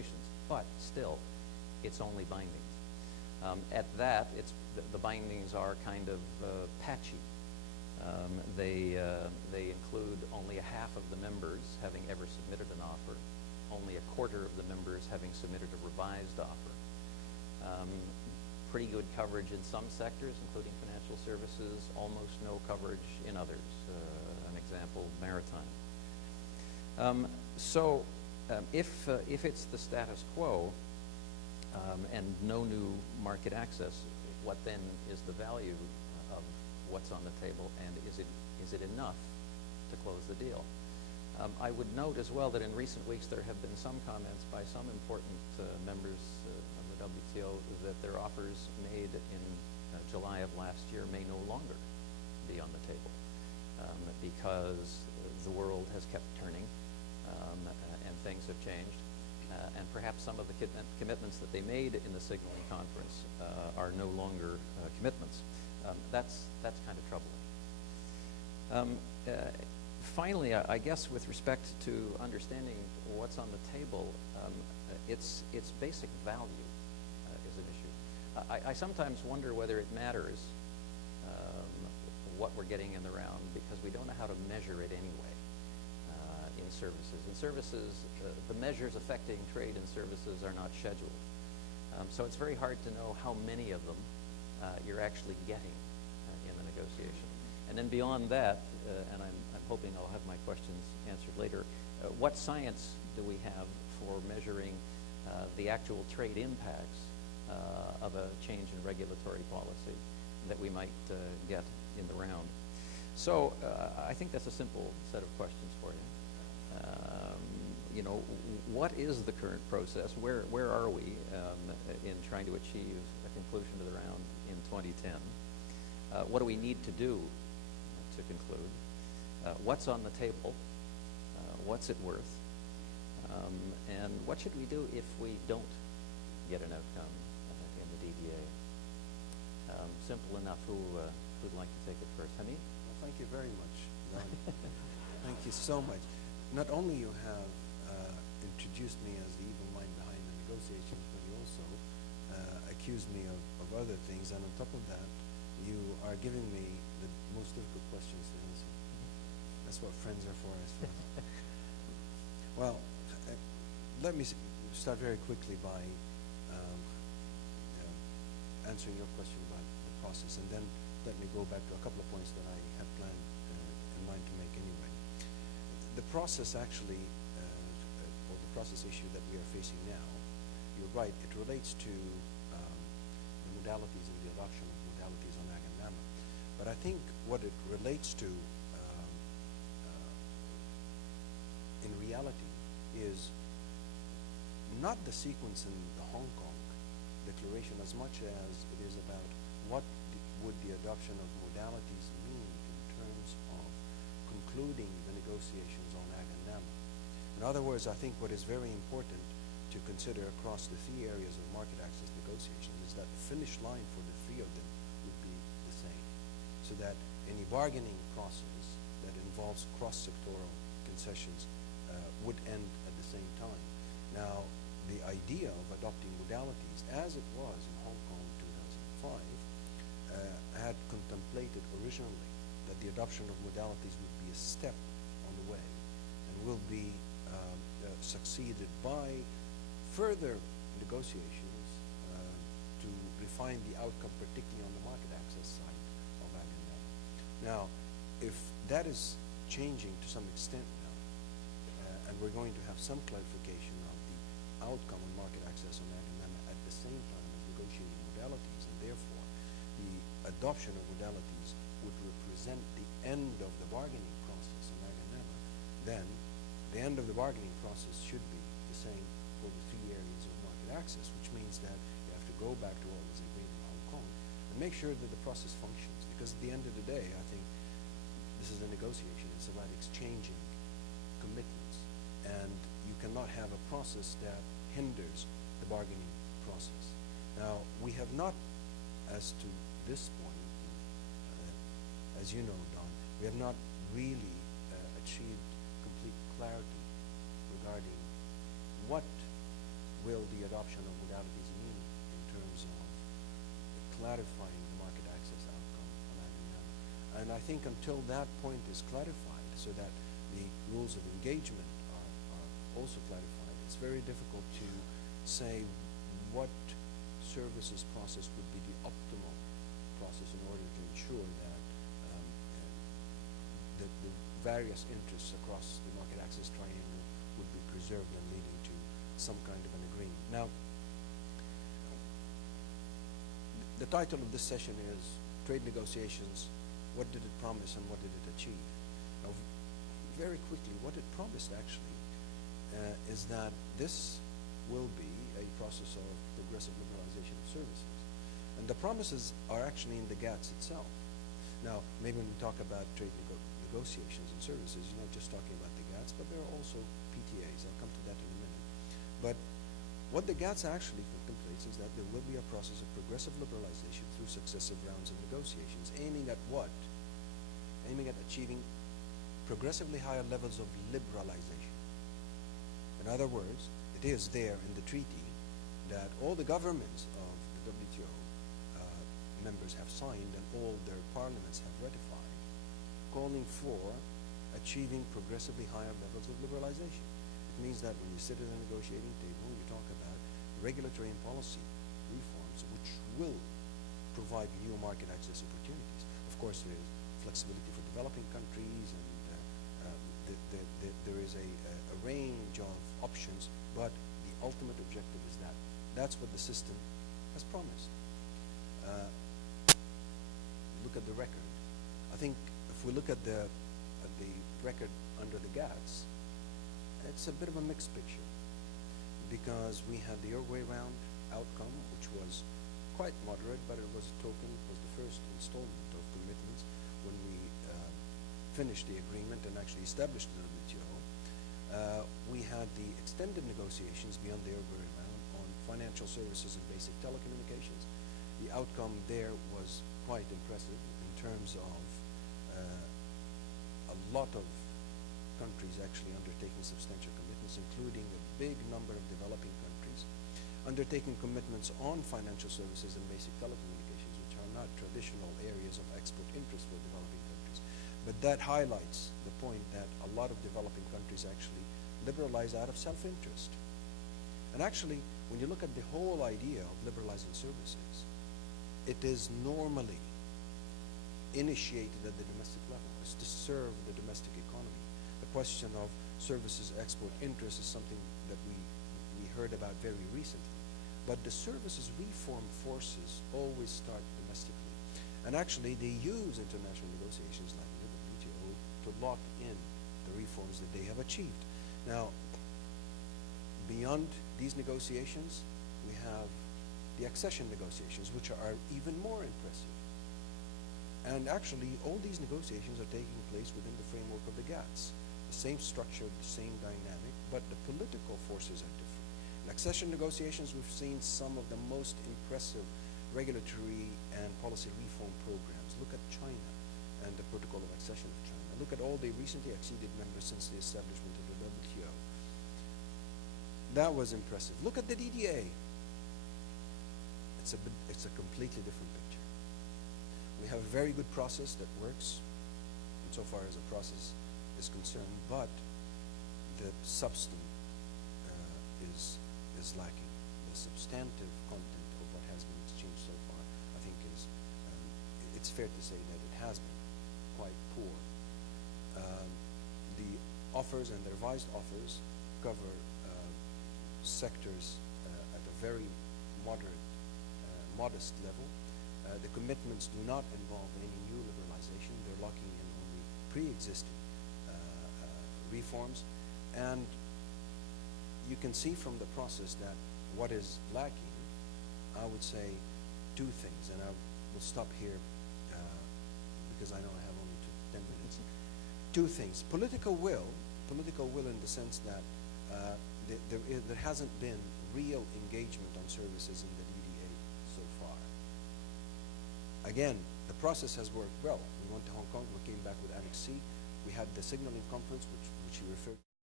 negotiations, but still, it's only bindings. At that, the bindings are kind of patchy. They include only a half of the members having ever submitted an offer, only a quarter of the members having submitted a revised offer. Pretty good coverage in some sectors, including financial services, almost no coverage in others. An example, maritime. If it's the status quo and no new market access, what then is the value of what's on the table, and is it enough to close the deal? I would note as well that in recent weeks there have been some comments by some important members of the WTO that their offers made in July of last year may no longer be on the table because the world has kept turning and things have changed. And perhaps some of the commitments that they made in the signaling conference are no longer commitments. That's kind of troubling. Finally, I guess with respect to understanding what's on the table, its basic value is an issue. I sometimes wonder whether it matters what we're getting in the round because we don't know how to measure it anyway in services. In services, the measures affecting trade and services are not scheduled. So it's very hard to know how many of them you're actually getting in the negotiation. And then beyond that, and I'm hoping I'll have my questions answered later, what science do we have for measuring the actual trade impacts of a change in regulatory policy that we might get in the round? So I think that's a simple set of questions for you. What is the current process? Where are we in trying to achieve a conclusion to the round in 2010? What do we need to do to conclude? What's on the table? What's it worth? And what should we do if we don't get an outcome in the DDA? Simple enough. Who'd like to take it first? Hamid? Well, thank you very much, Don. Thank you so much. Not only you have introduced me as the evil mind behind the negotiations, but you also accused me of other things, and on top of that, you are giving me the most difficult questions to answer. That's what friends are for, as well. Well, let me start very quickly by answering your question about the process, and then let me go back to a couple of points that I had planned in mind to make anyway. The process actually, or the process issue that we are facing now, you're right, it relates to the modalities and the adoption of modalities on ag and NAMA. But I think what it relates to in reality is not the sequence in the Hong Kong declaration as much as it is about what would the adoption of modalities mean in terms of concluding the negotiations on ag and NAMA. In other words, I think what is very important to consider across the three areas of market access negotiations is that the finish line for the three of them would be the same, so that any bargaining process that involves cross-sectoral concessions would end at the same time. Now, the idea of adopting modalities, as it was in Hong Kong 2005, had contemplated originally that the adoption of modalities would be a step on the way and will be succeeded by further negotiations to refine the outcome, particularly on the market access side of ag and NAMA. Now, if that is changing to some extent now, and we're going to have some clarification of the outcome on market access on ag and NAMA at the same time as negotiating modalities, and therefore the adoption of modalities would represent the end of the bargaining process on ag and NAMA, then the end of the bargaining process should be the same for the three areas of market access, which means that you have to go back to what was agreed in Hong Kong and make sure that the process functions, because at the end of the day, I think this is a negotiation. It's about exchanging commitments, and you cannot have a process that hinders the bargaining process. Now, we have not, as to this point, as you know, Don, we have not really achieved complete clarity regarding what adoption of modalities new in terms of clarifying the market access outcome on Alabama. And I think until that point is clarified, so that the rules of engagement are also clarified, it's very difficult to say what services process would be the optimal process in order to ensure that the various interests across the market access triangle would be preserved and leading to some kind of an agreement. Now, the title of this session is Trade Negotiations, What Did It Promise and What Did It Achieve? Now, very quickly, what it promised actually is that this will be a process of progressive liberalization of services. And the promises are actually in the GATS itself. Now, maybe when we talk about trade negotiations and services, you're not just talking about the GATS, but there are also PTAs. I'll come to that in a minute. But what the GATS actually contemplates is that there will be a process of progressive liberalization through successive rounds of negotiations, aiming at what? Aiming at achieving progressively higher levels of liberalization. In other words, it is there in the treaty that all the governments of the WTO members have signed and all their parliaments have ratified, calling for achieving progressively higher levels of liberalization. It means that when you sit at a negotiating table, you talk about regulatory and policy reforms which will provide new market access opportunities. Of course, there is flexibility for developing countries, and there is a range of options, but the ultimate objective is that. That's what the system has promised. Look at the record. I think if we look at the record under the GATS, it's a bit of a mixed picture, because we had the Uruguay round outcome, which was quite moderate, but it was a token, it was the first installment of commitments when we finished the agreement and actually established the WTO. We had the extended negotiations beyond the Uruguay round on financial services and basic telecommunications. The outcome there was quite impressive in terms of a lot of countries actually undertaking substantial commitments, including a big number of developing countries, undertaking commitments on financial services and basic telecommunications, which are not traditional areas of export interest for developing countries. But that highlights the point that a lot of developing countries actually liberalize out of self-interest. And actually, when you look at the whole idea of liberalizing services, it is normally initiated at the domestic level. It's to serve the domestic economy. The question of services export interest is something that we heard about very recently. But the services reform forces always start domestically. And actually, they use international negotiations like the WTO to lock in the reforms that they have achieved. Now, beyond these negotiations, we have the accession negotiations, which are even more impressive. And actually, all these negotiations are taking place within the framework of the GATS. The same structure, the same dynamic, but the political forces are different. In accession negotiations, we've seen some of the most impressive regulatory and policy reform programs. Look at China and the protocol of accession of China. Look at all the recently acceded members since the establishment of the WTO. That was impressive. Look at the DDA. It's a completely different picture. We have a very good process that works, insofar as a process is concerned, but the substance is lacking. The substantive content of what has been exchanged so far, I think, is it's fair to say that it has been quite poor. The offers and the revised offers cover sectors at a very modest level. The commitments do not involve any new liberalization. They're locking in only pre-existing reforms. And you can see from the process that what is lacking, I would say, two things. And I will stop here because I know I have only 10 minutes. Two things. Political will in the sense that there hasn't been real engagement on services in the DDA so far. Again, the process has worked well. We went to Hong Kong, we came back with Annex C. We had the signaling conference, which you referred to.